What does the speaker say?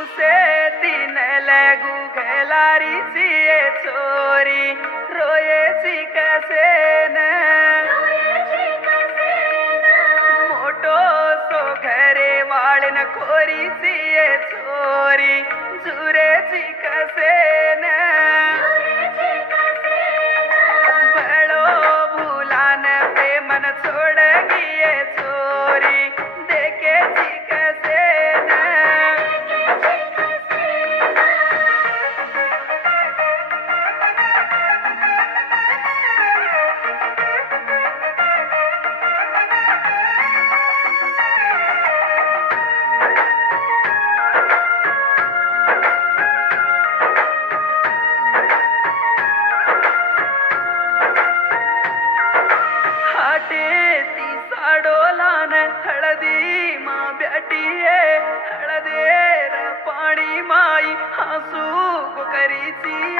उसे तीन लगू घेलारी सी छोरी रोये ची कसे न मोटो सो घरे वाळन खोरी सी छोरी जुरे ची कसे न बड़ो भूलान प्रेमन छोड़ गिये छोरी देखे ची कसे न ती साडोलान हळदी मा ब्याटीये हळदेर पाणी माई हसू करीची